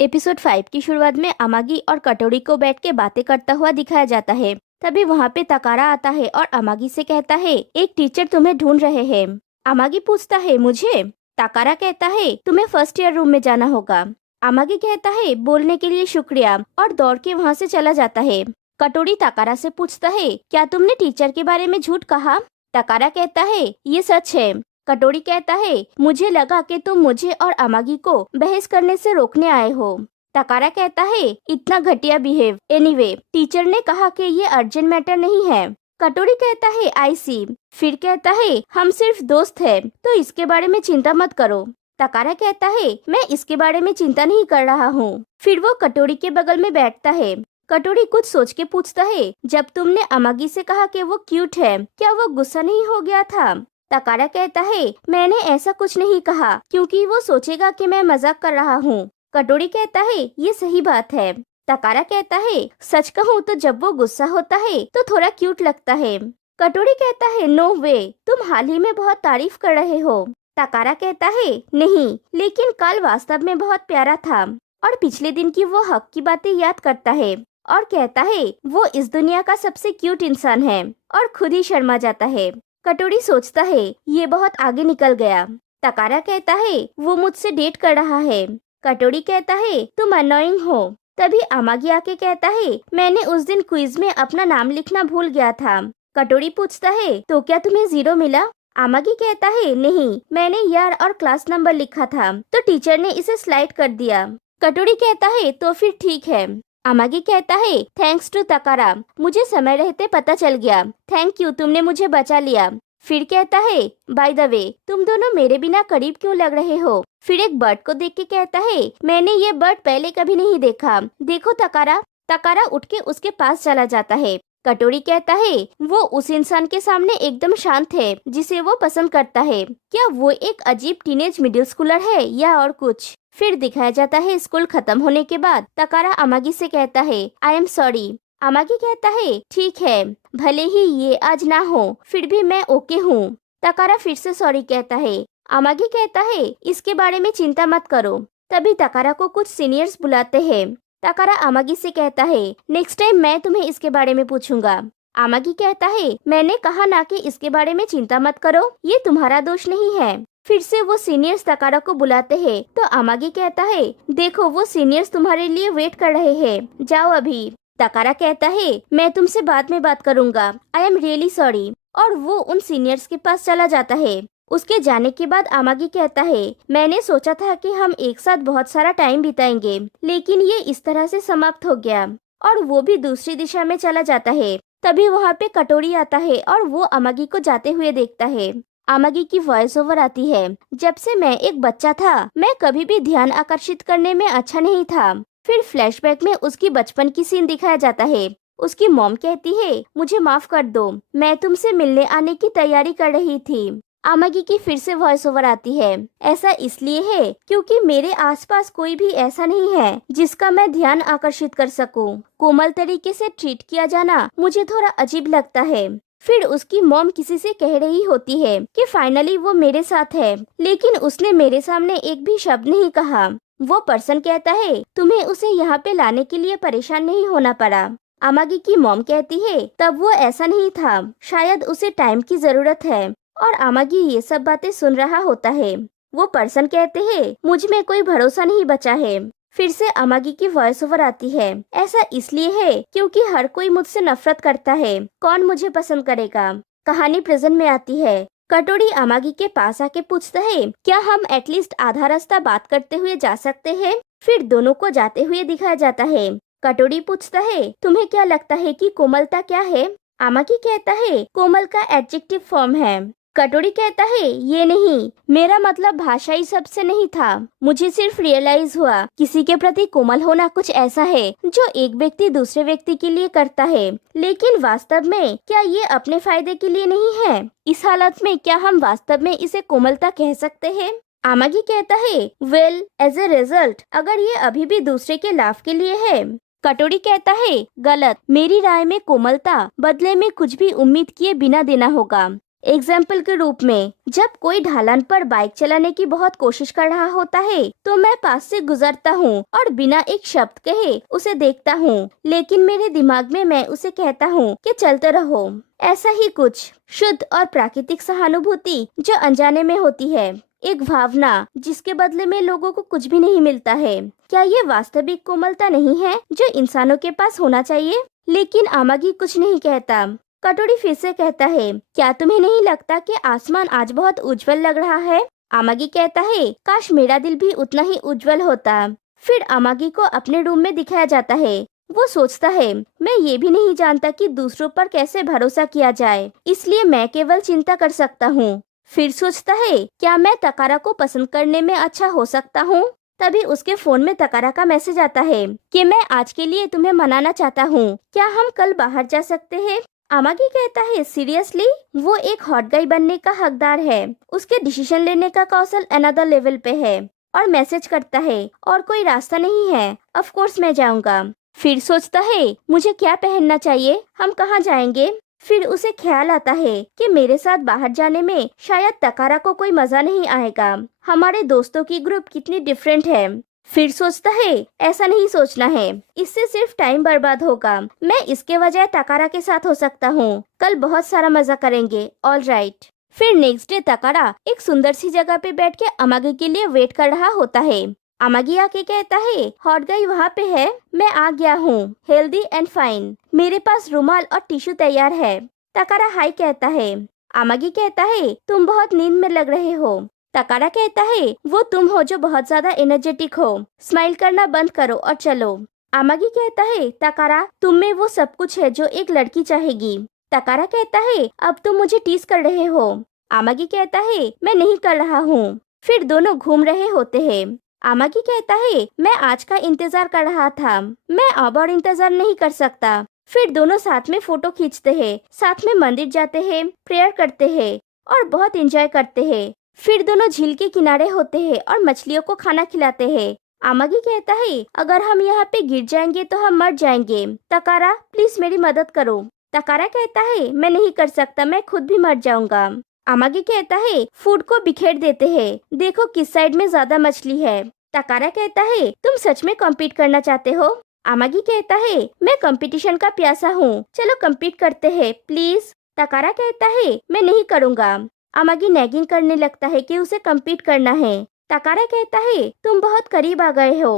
Episode 5 की शुरुआत में अमागी और कटोरी को बैठ के बातें करता हुआ दिखाया जाता है। तभी वहाँ पे तकारा आता है और अमागी से कहता है एक टीचर तुम्हें ढूंढ रहे हैं। अमागी पूछता है मुझे? तकारा कहता है तुम्हें फर्स्ट ईयर रूम में जाना होगा। अमागी कहता है बोलने के लिए शुक्रिया और दौड़ के वहाँ से चला जाता है। कटोरी तकारा से पूछता है क्या तुमने टीचर के बारे में झूठ कहा? तकारा कहता है ये सच है। कटोरी कहता है मुझे लगा कि तुम मुझे और अमागी को बहस करने से रोकने आए हो। तकारा कहता है इतना घटिया बिहेव। एनीवे, टीचर ने कहा कि ये अर्जेंट मैटर नहीं है। कटोरी कहता है आई सी। फिर कहता है हम सिर्फ दोस्त हैं, तो इसके बारे में चिंता मत करो। तकारा कहता है मैं इसके बारे में चिंता नहीं कर रहा हूँ। फिर वो कटोरी के बगल में बैठता है। कटोरी कुछ सोच के पूछता है जब तुमने अमागी से कहा कि वो क्यूट है, क्या वो गुस्सा नहीं हो गया था? तकारा कहता है मैंने ऐसा कुछ नहीं कहा क्योंकि वो सोचेगा कि मैं मजाक कर रहा हूँ। कटोरी कहता है ये सही बात है। तकारा कहता है सच कहूँ तो जब वो गुस्सा होता है तो थोड़ा क्यूट लगता है। कटोरी कहता है नो वे, तुम हाल ही में बहुत तारीफ कर रहे हो। तकारा कहता है नहीं, लेकिन कल वास्तव में बहुत प्यारा था। और पिछले दिन की वो हक की बातें याद करता है और कहता है वो इस दुनिया का सबसे क्यूट इंसान है और खुद ही शर्मा जाता है। कटोरी सोचता है ये बहुत आगे निकल गया। तकारा कहता है वो मुझसे डेट कर रहा है। कटोरी कहता है तुम अनोइंग हो। तभी अमागी आके कहता है मैंने उस दिन क्विज में अपना नाम लिखना भूल गया था। कटोरी पूछता है तो क्या तुम्हें 0 मिला? अमागी कहता है नहीं, मैंने ईयर और क्लास नंबर लिखा था तो टीचर ने इसे स्लाइड कर दिया। कटोरी कहता है तो फिर ठीक है। अमागी कहता है थैंक्स टू तकारा, मुझे समय रहते पता चल गया। थैंक यू, तुमने मुझे बचा लिया। फिर कहता है बाय द वे, तुम दोनों मेरे बिना करीब क्यों लग रहे हो? फिर एक बर्ड को देख के कहता है मैंने ये बर्ड पहले कभी नहीं देखा, देखो तकारा। तकारा उठ के उसके पास चला जाता है। कटोरी कहता है वो उस इंसान के सामने एकदम शांत है जिसे वो पसंद करता है। क्या वो एक अजीब टीनेज मिडिल स्कूलर है या और कुछ? फिर दिखाया जाता है स्कूल खत्म होने के बाद तकारा अमागी से कहता है आई एम सॉरी। अमागी कहता है ठीक है, भले ही ये आज ना हो फिर भी मैं ओके हूँ। तकारा फिर से सॉरी कहता है। अमागी कहता है इसके बारे में चिंता मत करो। तभी तकारा को कुछ सीनियर्स बुलाते हैं। तकारा अमागी से कहता है नेक्स्ट टाइम मैं तुम्हें इसके बारे में पूछूंगा। अमागी कहता है मैंने कहा ना कि इसके बारे में चिंता मत करो, ये तुम्हारा दोष नहीं है। फिर से वो सीनियर्स तकारा को बुलाते हैं तो अमागी कहता है देखो वो सीनियर्स तुम्हारे लिए वेट कर रहे हैं, जाओ अभी। तकारा कहता है मैं तुमसे बाद में बात करूंगा, आई एम रियली सॉरी। और वो उन सीनियर्स के पास चला जाता है। उसके जाने के बाद अमागी कहता है मैंने सोचा था कि हम एक साथ बहुत सारा टाइम बिताएंगे, लेकिन ये इस तरह से समाप्त हो गया। और वो भी दूसरी दिशा में चला जाता है। तभी वहाँ पे कटोरी आता है और वो अमागी को जाते हुए देखता है। अमागी की वॉइस ओवर आती है जब से मैं एक बच्चा था मैं कभी भी ध्यान आकर्षित करने में अच्छा नहीं था। फिर फ्लैशबैक में उसकी बचपन की सीन दिखाया जाता है। उसकी मॉम कहती है मुझे माफ कर दो, मैं तुमसे मिलने आने की तैयारी कर रही थी। अमागी की फिर से वॉइस ओवर आती है ऐसा इसलिए है क्योंकि मेरे आसपास कोई भी ऐसा नहीं है जिसका मैं ध्यान आकर्षित कर सकूं। कोमल तरीके से ट्रीट किया जाना मुझे थोड़ा अजीब लगता है। फिर उसकी मॉम किसी से कह रही होती है कि फाइनली वो मेरे साथ है, लेकिन उसने मेरे सामने एक भी शब्द नहीं कहा। वो पर्सन कहता है तुम्हें उसे यहाँ पे लाने के लिए परेशान नहीं होना पड़ा। अमागी की मॉम कहती है तब वो ऐसा नहीं था, शायद उसे टाइम की जरूरत है। और अमागी ये सब बातें सुन रहा होता है। वो पर्सन कहते हैं मुझ में कोई भरोसा नहीं बचा है। फिर से अमागी की वॉइस ओवर आती है ऐसा इसलिए है क्योंकि हर कोई मुझसे नफरत करता है, कौन मुझे पसंद करेगा। कहानी प्रेजेंट में आती है। कटोरी अमागी के पास आके पूछता है क्या हम एटलीस्ट आधा रास्ता बात करते हुए जा सकते हैं? फिर दोनों को जाते हुए दिखाया जाता है। कटोरी पूछता है तुम्हें क्या लगता है कि कोमलता क्या है? अमागी कहता है कोमल का एडजेक्टिव फॉर्म है। कटोरी कहता है ये नहीं, मेरा मतलब भाषाई शब्द से नहीं था। मुझे सिर्फ रियलाइज हुआ किसी के प्रति कोमल होना कुछ ऐसा है जो एक व्यक्ति दूसरे व्यक्ति के लिए करता है, लेकिन वास्तव में क्या ये अपने फायदे के लिए नहीं है? इस हालत में क्या हम वास्तव में इसे कोमलता कह सकते हैं? अमागी कहता है वेल एज ए रिजल्ट अगर ये अभी भी दूसरे के लाभ के लिए है। कटोरी कहता है गलत, मेरी राय में कोमलता बदले में कुछ भी उम्मीद किए बिना देना होगा। एग्जाम्पल के रूप में, जब कोई ढलान पर बाइक चलाने की बहुत कोशिश कर रहा होता है तो मैं पास से गुजरता हूँ और बिना एक शब्द कहे उसे देखता हूँ, लेकिन मेरे दिमाग में मैं उसे कहता हूँ कि चलते रहो। ऐसा ही कुछ शुद्ध और प्राकृतिक सहानुभूति जो अनजाने में होती है, एक भावना जिसके बदले में लोगों को कुछ भी नहीं मिलता है। क्या ये वास्तविक कोमलता नहीं है जो इंसानों के पास होना चाहिए? लेकिन आमागी कुछ नहीं कहता। कटोरी फिर से कहता है, क्या तुम्हें नहीं लगता कि आसमान आज बहुत उज्जवल लग रहा है? आमागी कहता है, काश मेरा दिल भी उतना ही उज्जवल होता। फिर आमागी को अपने रूम में दिखाया जाता है। वो सोचता है, मैं ये भी नहीं जानता कि दूसरों पर कैसे भरोसा किया जाए, इसलिए मैं केवल चिंता कर सकता हूँ। फिर सोचता है, क्या मैं तकारा को पसंद करने में अच्छा हो सकता हूँ? तभी उसके फोन में तकारा का मैसेज आता है कि मैं आज के लिए तुम्हें मनाना चाहता हूँ, क्या हम कल बाहर जा सकते हैं? आमागी कहता है, सीरियसली? वो एक हॉट गाई बनने का हकदार है, उसके डिसीजन लेने का कौशल अनदर लेवल पे है। और मैसेज करता है, और कोई रास्ता नहीं है, ऑफ कोर्स मैं जाऊंगा। फिर सोचता है, मुझे क्या पहनना चाहिए, हम कहाँ जाएंगे? फिर उसे ख्याल आता है कि मेरे साथ बाहर जाने में शायद तकारा को कोई मजा नहीं आएगा, हमारे दोस्तों की ग्रुप कितनी डिफरेंट है। फिर सोचता है, ऐसा नहीं सोचना है, इससे सिर्फ टाइम बर्बाद होगा, मैं इसके बजाय तकारा के साथ हो सकता हूँ, कल बहुत सारा मजा करेंगे। All right. फिर नेक्स्ट डे तकारा एक सुंदर सी जगह पे बैठ के अमागी के लिए वेट कर रहा होता है। अमागी आके कहता है, हॉट गाई वहाँ पे है, मैं आ गया हूँ, हेल्दी एंड फाइन, मेरे पास रुमाल और टिश्यू तैयार है। तकारा हाई कहता है। अमागी कहता है, तुम बहुत नींद में लग रहे हो। तकारा कहता है, वो तुम हो जो बहुत ज्यादा एनर्जेटिक हो, स्माइल करना बंद करो और चलो। अमागी कहता है, तकारा तुम में वो सब कुछ है जो एक लड़की चाहेगी। तकारा कहता है, अब तुम मुझे टीज कर रहे हो। अमागी कहता है, मैं नहीं कर रहा हूँ। फिर दोनों घूम रहे होते हैं। अमागी कहता है, मैं आज का इंतजार कर रहा था, मैं अब और इंतजार नहीं कर सकता। फिर दोनों साथ में फोटो खींचते हैं, साथ में मंदिर जाते हैं, प्रेयर करते हैं और बहुत एंजॉय करते हैं। फिर दोनों झील के किनारे होते हैं और मछलियों को खाना खिलाते हैं। अमागी कहता है, अगर हम यहाँ पे गिर जाएंगे तो हम मर जाएंगे, तकारा प्लीज मेरी मदद करो। तकारा कहता है, मैं नहीं कर सकता, मैं खुद भी मर जाऊंगा। अमागी कहता है, फूड को बिखेर देते हैं, देखो किस साइड में ज्यादा मछली है। तकारा कहता है, तुम सच में कम्पीट करना चाहते हो? अमागी कहता है, मैं कंपटीशन का प्यासा हूँ, चलो कम्पीट करते हैं प्लीज। तकारा कहता है, मैं नहीं करूँगा। अमागी नैगिंग करने लगता है कि उसे कम्पीट करना है। तकारा कहता है, तुम बहुत करीब आ गए हो।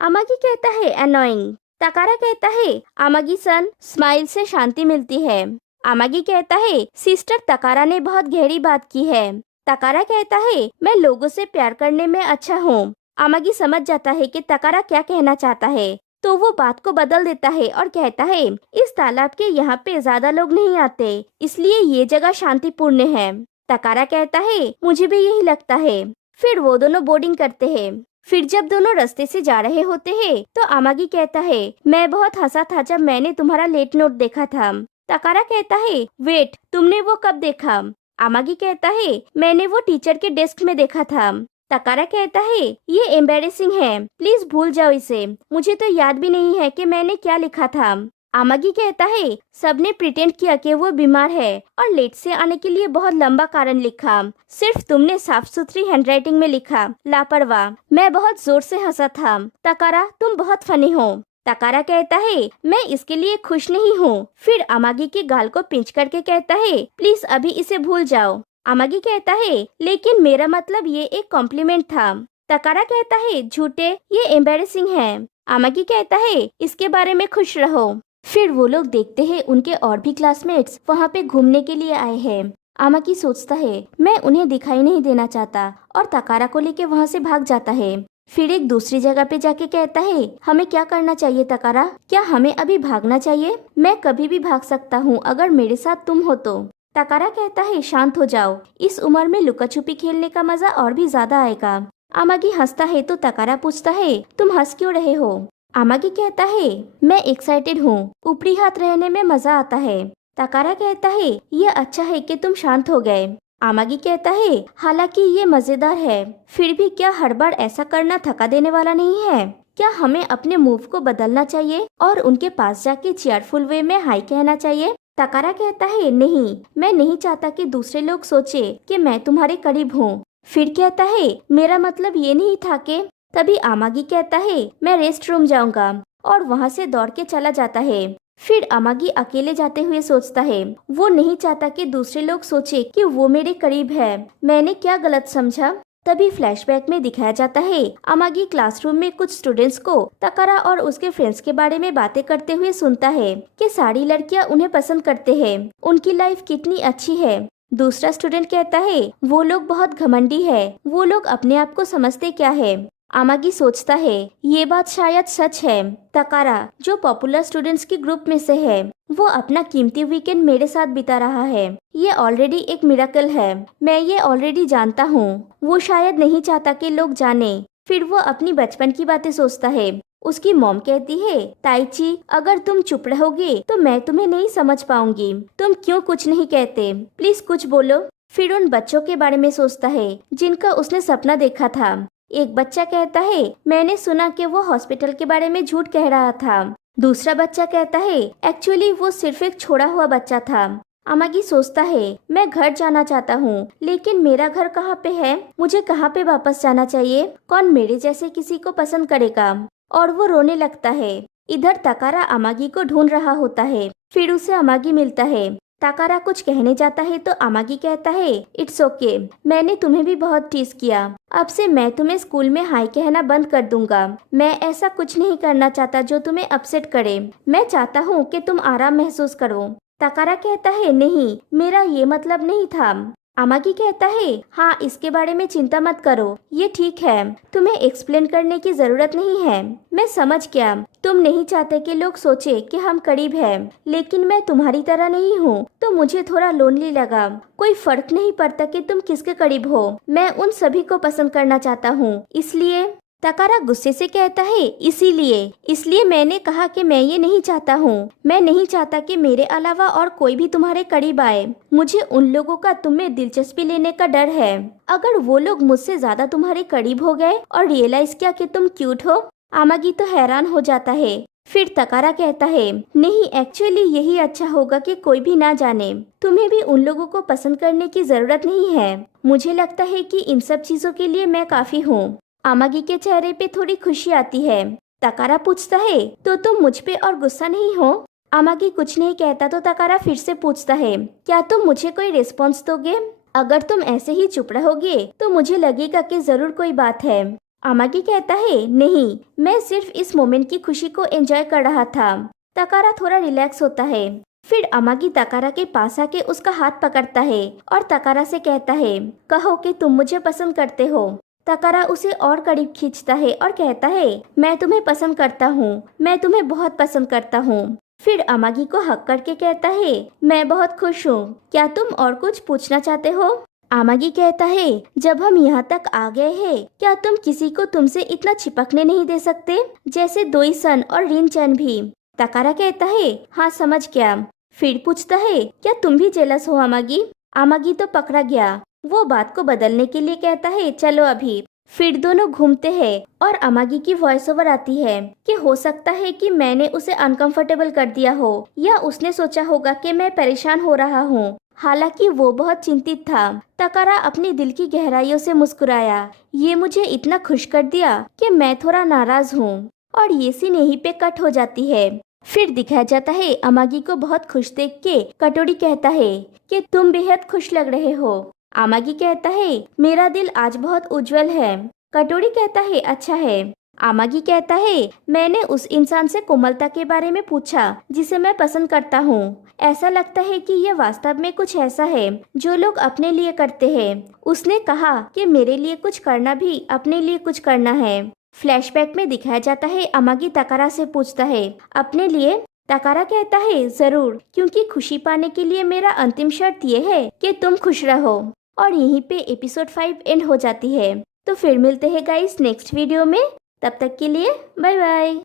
अमागी कहता है, अनोइंग। तकारा कहता है, अमागी सन, स्माइल से शांति मिलती है। अमागी कहता है, सिस्टर तकारा ने बहुत गहरी बात की है। तकारा कहता है, मैं लोगों से प्यार करने में अच्छा हूँ। अमागी समझ जाता है कि तकारा क्या कहना चाहता है, तो वो बात को बदल देता है और कहता है, इस तालाब के यहाँ पे ज्यादा लोग नहीं आते, इसलिए ये जगह शांतिपूर्ण है। तकारा कहता है, मुझे भी यही लगता है। फिर वो दोनों बोर्डिंग करते हैं। फिर जब दोनों रास्ते से जा रहे होते हैं तो अमागी कहता है, मैं बहुत हंसा था जब मैंने तुम्हारा लेट नोट देखा था। तकारा कहता है, वेट, तुमने वो कब देखा? अमागी कहता है, मैंने वो टीचर के डेस्क में देखा था। तकारा कहता है, ये एम्बैरेसिंग है, प्लीज भूल जाओ इसे, मुझे तो याद भी नहीं है कि मैंने क्या लिखा था। अमागी कहता है, सबने प्रिटेंड किया कि वो बीमार है और लेट से आने के लिए बहुत लंबा कारण लिखा, सिर्फ तुमने साफ सुथरी हैंडराइटिंग में लिखा, लापरवाह। मैं बहुत जोर से हंसा था। तकारा तुम बहुत फनी हो। तकारा कहता है, मैं इसके लिए खुश नहीं हूँ। फिर अमागी के गाल को पिंच करके कहता है, प्लीज अभी इसे भूल जाओ। अमागी कहता है, लेकिन मेरा मतलब ये एक कॉम्प्लीमेंट था। तकारा कहता है, झूठे, ये एम्बैरेसिंग है। अमागी कहता है, इसके बारे में खुश रहो। फिर वो लोग देखते हैं उनके और भी क्लासमेट्स वहाँ पे घूमने के लिए आए हैं। अमागी सोचता है, मैं उन्हें दिखाई नहीं देना चाहता और तकारा को लेके वहाँ से भाग जाता है। फिर एक दूसरी जगह पे जाके कहता है, हमें क्या करना चाहिए तकारा? क्या हमें अभी भागना चाहिए? मैं कभी भी भाग सकता हूँ अगर मेरे साथ तुम हो तो। तकारा कहता है, शांत हो जाओ, इस उम्र में लुका छुपी खेलने का मजा और भी ज्यादा आएगा। अमागी हंसता है तो तकारा पूछता है, तुम हंस क्यों रहे हो? अमागी कहता है, मैं एक्साइटेड हूँ, ऊपरी हाथ रहने में मजा आता है। तकारा कहता है, ये अच्छा है कि तुम शांत हो गए। अमागी कहता है, हालांकि ये मजेदार है, फिर भी क्या हर बार ऐसा करना थका देने वाला नहीं है? क्या हमें अपने मूव को बदलना चाहिए और उनके पास जाके चीयरफुल वे में हाई कहना चाहिए? तकारा कहता है नहीं, मैं नहीं चाहता कि दूसरे लोग सोचे कि मैं तुम्हारे करीब हूँ। फिर कहता है मेरा मतलब ये नहीं था कि। तभी अमागी कहता है मैं रेस्ट रूम जाऊंगा और वहाँ से दौड़ के चला जाता है। फिर अमागी अकेले जाते हुए सोचता है वो नहीं चाहता कि दूसरे लोग सोचे कि वो मेरे करीब है, मैंने क्या गलत समझा। तभी फ्लैशबैक में दिखाया जाता है अमागी क्लासरूम में कुछ स्टूडेंट्स को तकारा और उसके फ्रेंड्स के बारे में बातें करते हुए सुनता है कि सारी लड़कियां उन्हें पसंद करते हैं, उनकी लाइफ कितनी अच्छी है। दूसरा स्टूडेंट कहता है वो लोग बहुत घमंडी है, वो लोग अपने आप को समझते क्या है। अमागी सोचता है ये बात शायद सच है। तकारा जो पॉपुलर स्टूडेंट्स के ग्रुप में से है, वो अपना कीमती वीकेंड मेरे साथ बिता रहा है, ये ऑलरेडी एक मिरेकल है, मैं ये ऑलरेडी जानता हूँ। वो शायद नहीं चाहता कि लोग जाने। फिर वो अपनी बचपन की बातें सोचता है। उसकी मॉम कहती है ताइची अगर तुम चुप रहोगे तो मैं तुम्हें नहीं समझ पाऊंगी, तुम क्यों कुछ नहीं कहते, प्लीज कुछ बोलो। फिर उन बच्चों के बारे में सोचता है जिनका उसने सपना देखा था। एक बच्चा कहता है मैंने सुना कि वो हॉस्पिटल के बारे में झूठ कह रहा था। दूसरा बच्चा कहता है एक्चुअली वो सिर्फ एक छोड़ा हुआ बच्चा था। अमागी सोचता है मैं घर जाना चाहता हूँ, लेकिन मेरा घर कहाँ पे है, मुझे कहाँ पे वापस जाना चाहिए, कौन मेरे जैसे किसी को पसंद करेगा। और वो रोने लगता है। इधर तकारा अमागी को ढूंढ रहा होता है। फिर उसे अमागी मिलता है। तकारा कुछ कहने जाता है तो अमागी कहता है इट्स ओके, मैंने तुम्हें भी बहुत टीज किया, अब से मैं तुम्हें स्कूल में हाई कहना बंद कर दूंगा। मैं ऐसा कुछ नहीं करना चाहता जो तुम्हें अपसेट करे, मैं चाहता हूँ कि तुम आराम महसूस करो। तकारा कहता है नहीं, मेरा ये मतलब नहीं था। अमागी कहता है हाँ, इसके बारे में चिंता मत करो, ये ठीक है, तुम्हें एक्सप्लेन करने की जरूरत नहीं है, मैं समझ गया। तुम नहीं चाहते कि लोग सोचे कि हम करीब हैं, लेकिन मैं तुम्हारी तरह नहीं हूँ, तो मुझे थोड़ा लोनली लगा। कोई फर्क नहीं पड़ता कि तुम किसके करीब हो, मैं उन सभी को पसंद करना चाहता हूँ, इसलिए। तकारा गुस्से से कहता है इसलिए मैंने कहा कि मैं ये नहीं चाहता हूँ, मैं नहीं चाहता कि मेरे अलावा और कोई भी तुम्हारे करीब आए। मुझे उन लोगों का तुम में दिलचस्पी लेने का डर है। अगर वो लोग मुझसे ज्यादा तुम्हारे करीब हो गए और रियलाइज किया कि तुम क्यूट हो। अमागी तो हैरान हो जाता है। फिर तकारा कहता है नहीं, एक्चुअली यही अच्छा होगा कि कोई भी ना जाने, तुम्हें भी उन लोगों को पसंद करने की जरूरत नहीं है। मुझे लगता है कि इन सब चीजों के लिए मैं काफी हूँ। अमागी के चेहरे पे थोड़ी खुशी आती है। तकारा पूछता है तो तुम मुझ पे और गुस्सा नहीं हो। अमागी कुछ नहीं कहता तो तकारा फिर से पूछता है क्या तुम मुझे कोई रिस्पॉन्स दोगे। अगर तुम ऐसे ही चुप रहोगे तो मुझे लगेगा कि जरूर कोई बात है। अमागी कहता है नहीं, मैं सिर्फ इस मोमेंट की खुशी को एंजॉय कर रहा था। तकारा थोड़ा रिलैक्स होता है। फिर अमागी तकारा के पास आके उसका हाथ पकड़ता है और तकारा से कहता है कहो कि तुम मुझे पसंद करते हो। तकारा उसे और करीब खींचता है और कहता है मैं तुम्हें पसंद करता हूँ, मैं तुम्हें बहुत पसंद करता हूँ। फिर अमागी को हक करके कहता है मैं बहुत खुश हूँ, क्या तुम और कुछ पूछना चाहते हो। अमागी कहता है जब हम यहाँ तक आ गए हैं, क्या तुम किसी को तुमसे इतना चिपकने नहीं दे सकते, जैसे दोई सन और रिन चैन भी। तकारा कहता है हाँ समझ गया। फिर पूछता है क्या तुम भी जेलस हो अमागी। अमागी तो पकड़ा गया। वो बात को बदलने के लिए कहता है चलो अभी। फिर दोनों घूमते हैं और अमागी की वॉइस ओवर आती है कि हो सकता है कि मैंने उसे अनकंफर्टेबल कर दिया हो, या उसने सोचा होगा कि मैं परेशान हो रहा हूँ। हालांकि वो बहुत चिंतित था। तकारा अपने दिल की गहराइयों से मुस्कुराया, ये मुझे इतना खुश कर दिया कि मैं थोड़ा नाराज हूँ। और ये सीन यहीं पे कट हो जाती है। फिर दिखाया जाता है अमागी को बहुत खुश देख के कटोरी कहता है कि तुम बेहद खुश लग रहे हो। अमागी कहता है मेरा दिल आज बहुत उज्जवल है। कटोरी कहता है अच्छा है। अमागी कहता है मैंने उस इंसान से कोमलता के बारे में पूछा जिसे मैं पसंद करता हूँ। ऐसा लगता है कि यह वास्तव में कुछ ऐसा है जो लोग अपने लिए करते हैं। उसने कहा कि मेरे लिए कुछ करना भी अपने लिए कुछ करना है। फ्लैशबैक में दिखाया जाता है अमागी तकारा से पूछता है अपने लिए। तकारा कहता है जरूर, क्योंकि खुशी पाने के लिए मेरा अंतिम शर्त ये है कि तुम खुश रहो। और यहीं पे एपिसोड 5 एंड हो जाती है। तो फिर मिलते हैं गाइस नेक्स्ट वीडियो में, तब तक के लिए बाय बाय।